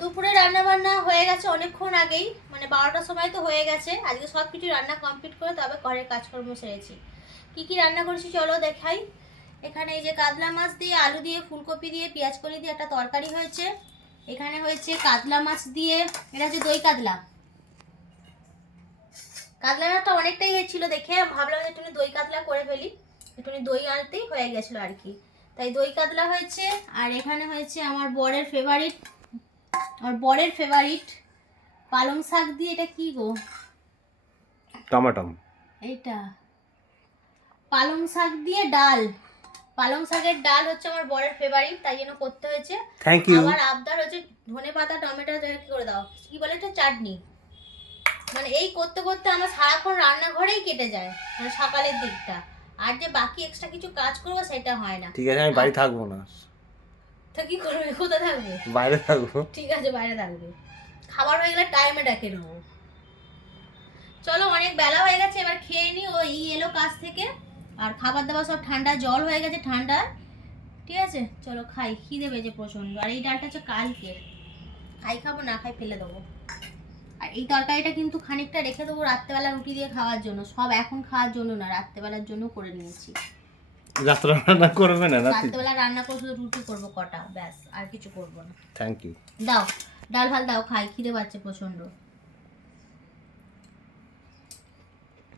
দুপুরে রান্না বান্না হয়ে গেছে অনেকক্ষণ আগেই, মানে 12টার সময় তো হয়ে গেছে। আজকে সব কিছু রান্না কমপ্লিট করে তবে ঘরের কাজকর্ম সেরেছি। কি কি রান্না করেছি চলো দেখাই। এখানে এই যে কাতলা মাছ দিয়ে, আলু দিয়ে, ফুলকপি দিয়ে, পেঁয়াজ কলি দিয়ে একটা তরকারি হয়েছে। এখানে হয়েছে কাতলা মাছ দিয়ে, এটা হচ্ছে দই কাতলা। কাতলা মাছটা অনেকটাই ছিল দেখে ভাবলাম যে একটু দই কাতলা করে ফেলি, একটু দই আনতেই হয়ে গেছিলো আর কি, তাই দই কাতলা হয়েছে। আর এখানে হয়েছে আমার বরের ফেভারিট পালং শাক দিয়ে, এটা কি গো, টমেটম, এইটা পালং শাক দিয়ে ডাল। পালং শাকের ডাল হচ্ছে আমার বরের ফেভারিট, তাই জন্য করতে হয়েছে। Thank you. আবার আবদার হচ্ছে ধনে পাতা টমেটো কি করে দাও, কি বলে এটা, চাটনি। মানে এই করতে করতে আমার সারাক্ষণ রান্নাঘরেই কেটে যায়, মানে সকালের দিকটা। আর যে বাকি এক্সট্রা কিছু কাজ করবো সেটা হয় না। ঠিক আছে, আমি বাড়ি থাকবো না। তো কি করবে, কোথায় থাকবে? বাইরে থাকবো। ঠিক আছে, বাইরে থাকবে। খাবার হয়ে গেলে টাইমে ডেকে নেবো। চলো অনেক বেলা হয়ে গেছে, এবার খেয়ে নি। ও এলো কাজ থেকে, আর খাবার দাবার সব ঠান্ডা, জল হয়ে গেছে ঠান্ডা। ঠিক আছে চলো খাই, খিদে পেয়েছে প্রচন্ড। আর এই ডালটা হচ্ছে কালকে, খাবো না খাই ফেলে দেবো। আর এই তরকারিটা কিন্তু খানিকটা রেখে দেবো রাত্রেবেলা রুটি দিয়ে খাওয়ার জন্য, সব এখন খাওয়ার জন্য না, রাত্রেবেলার জন্য করে নিয়েছি। রাত্রে রান্না করবে না? রাত্রেবেলা রান্না করে শুধু রুটি করবো কটা, ব্যাস, আর কিছু করবো না। Thank you. দাও ডাল ভাল দাও, খাই, খিদে পাচ্ছে প্রচন্ড।